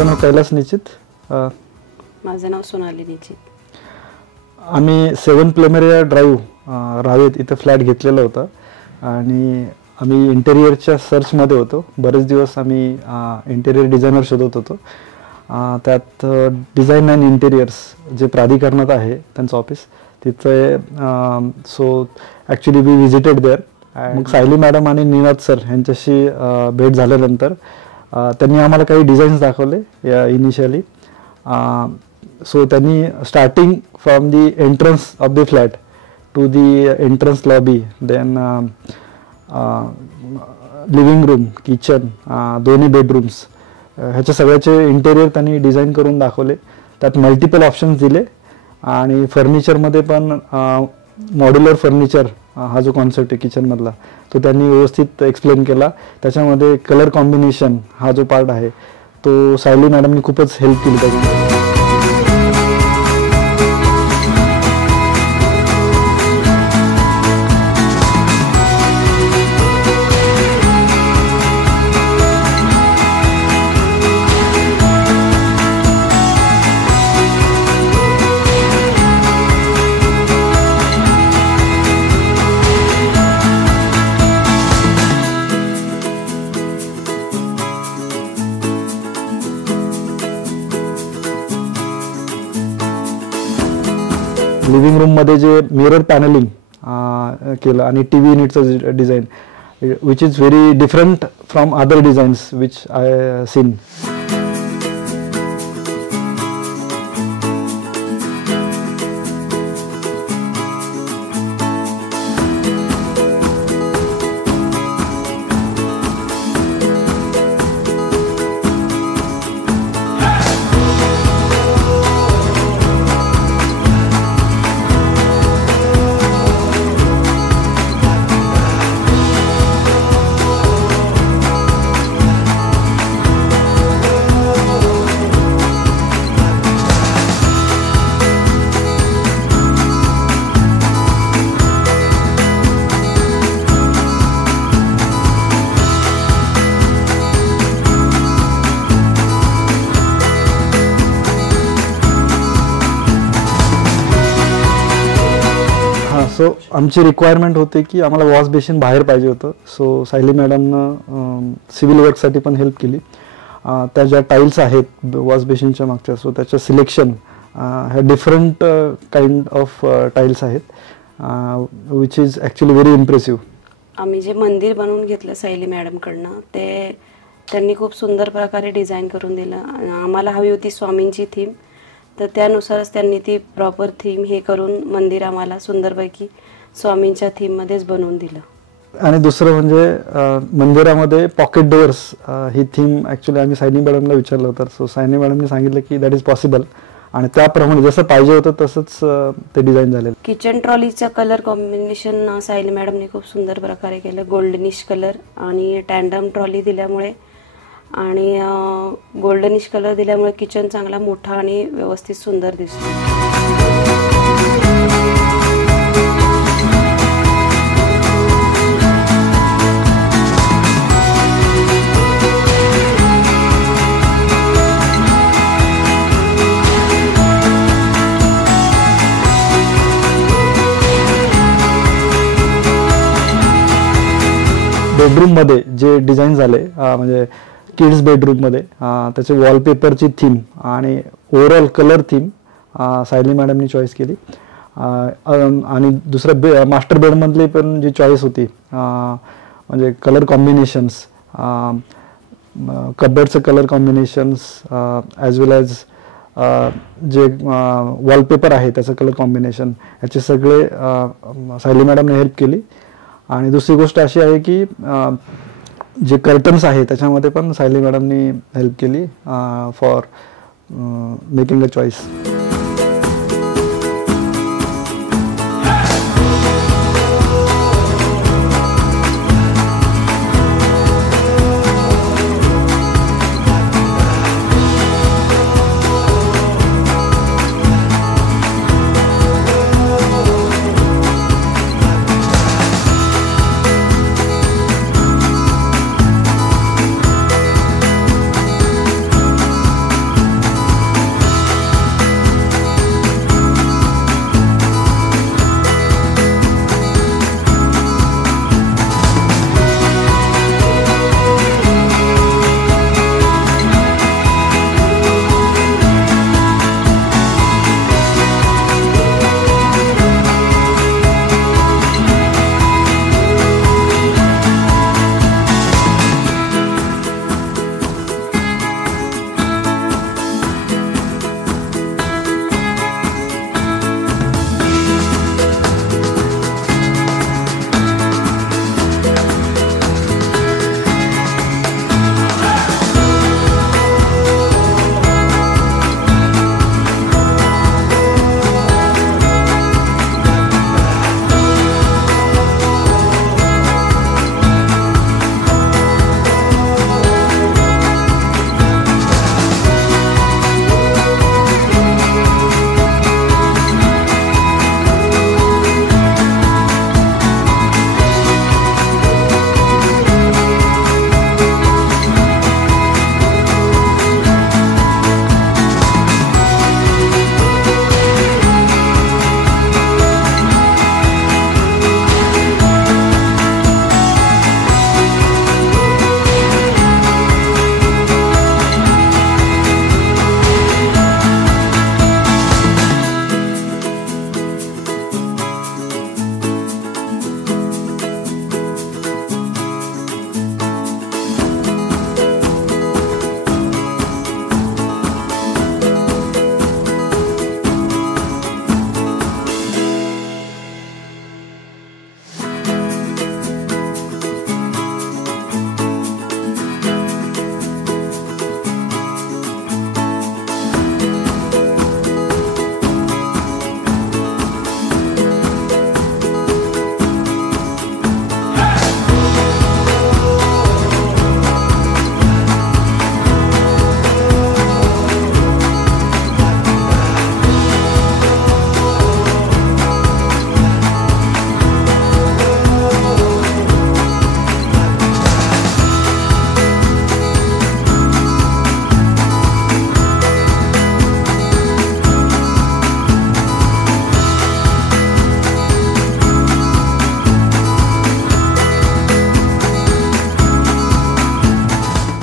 माझं नाव कैलास निश्चित. माझं नाव सोनाली निश्चित. आम्ही 7 प्लेमेरिया ड्राईव्ह रावेत इथं फ्लॅट घेतलेला होता आणि आम्ही इंटेरियरच्या सर्चमध्ये होतो. बरेच दिवस आम्ही इंटेरियर डिझायनर शोधत होतो. त्यात डिझाईन अँड इंटेरियर्स जे प्राधिकरणात आहे त्यांचं ऑफिस तिथे. So actually we visited there. मग सायली मॅडम आणि निनाद सर यांच्याशी भेट झाल्यानंतर त्यांनी आम्हाला काही डिझाईन्स दाखवले इनिशियली. सो त्यांनी starting from the entrance of the flat to the entrance lobby, then living room, kitchen, दोन्ही बेडरूम्स ह्याच्या सगळ्याचे इंटेरियर त्यांनी डिझाईन करून दाखवले. त्यात मल्टिपल ऑप्शन्स दिले आणि फर्निचरमध्ये पण मॉड्युलर फर्निचर हा जो कॉन्सेप्ट आहे किचनमधला तो त्यांनी व्यवस्थित एक्सप्लेन केला. त्याच्यामध्ये कलर कॉम्बिनेशन हा जो पार्ट आहे तो सायली मॅडमनी खूपच हेल्प केली त्याच्यामध्ये. लिव्हिंग रूममध्ये जे मिरर पॅनलिंग केलं आणि टी व्ही युनिटचं design which is very different from other designs which I seen. So आमची रिक्वायरमेंट होती की आम्हाला वॉश बेसिन बाहेर पाहिजे होतं. सो सायली मॅडमनं सिव्हिल वर्कसाठी पण हेल्प केली. त्या ज्या टाईल्स आहेत वॉश बेसिनच्या मागच्या सो त्याचं सिलेक्शन ह्या डिफरंट काइंड ऑफ टाईल्स आहेत which is actually very impressive. आम्ही जे मंदिर बनवून घेतलं सायली मॅडमकडनं ते त्यांनी खूप सुंदर प्रकारे डिझाईन करून दिलं. आम्हाला हवी होती स्वामींची थीम, तर त्यानुसारच त्यांनी ती प्रॉपर थीम हे करून मंदिर आम्हाला सुंदरपैकी स्वामींच्या थीममध्येच बनवून दिलं. आणि दुसरं म्हणजे मंदिरामध्ये पॉकेट डोअर्स ही थीम ॲक्च्युली आम्ही सायली मॅडमला विचारलं होतं. सो सायली मॅडमने सांगितलं की दॅट इज पॉसिबल आणि त्याप्रमाणे जसं पाहिजे होतं तसंच ते डिझाईन झालेलं. किचन ट्रॉलीचं कलर कॉम्बिनेशन सायली मॅडमने खूप सुंदर प्रकारे केलं. गोल्डनिश कलर आणि टँडम ट्रॉली दिल्यामुळे आणि गोल्डनिश कलर दिल्यामुळे किचन चांगला मोठा आणि व्यवस्थित सुंदर दिसतो. बेडरूममध्ये जे डिझाईन झाले म्हणजे किड्स बेडरूममध्ये त्याचे वॉलपेपरची थीम आणि ओव्हरऑल कलर थीम सायली मॅडमनी चॉईस केली. आणि दुसरं मास्टर बेडमधली पण जी चॉईस होती म्हणजे कलर कॉम्बिनेशन्स, कबर्डचं colour combinations as well as जे वॉलपेपर आहे त्याचं कलर कॉम्बिनेशन ह्याचे सगळे सायली मॅडमने हेल्प केली. आणि दुसरी गोष्ट अशी आहे की जे कर्टन्स आहे त्याच्यामध्ये पण सायली मॅडमनी हेल्प केली for making a choice.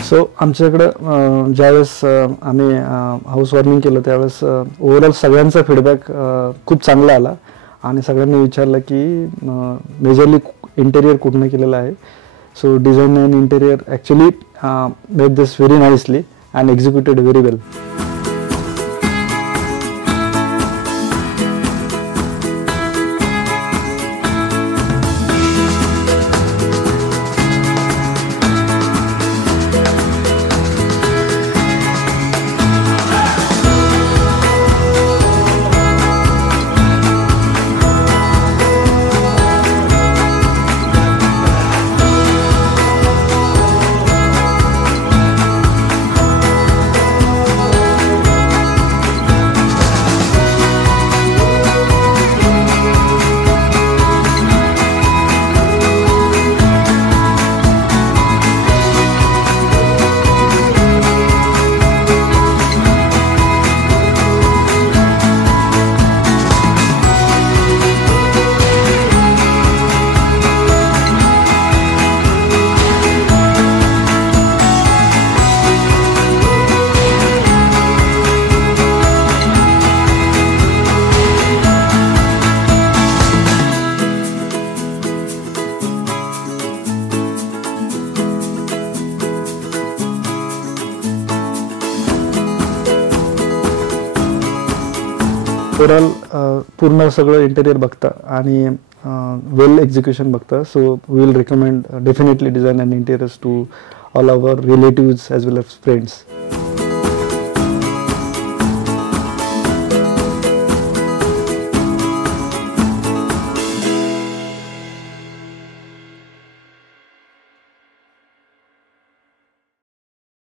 So आमच्याकडं ज्यावेळेस आम्ही हाऊस वॉर्मिंग केलं त्यावेळेस ओव्हरऑल सगळ्यांचा फीडबॅक खूप चांगला आला आणि सगळ्यांनी विचारलं की मेजरली इंटेरियर कुठनं केलेलं आहे. So design and interior actually made this very nicely and executed very well. Overall पूर्ण सगळं इंटेरियर बघता आणि वेल एक्झिक्युशन बघता. So we will recommend definitely design and interiors to all our relatives as well as friends.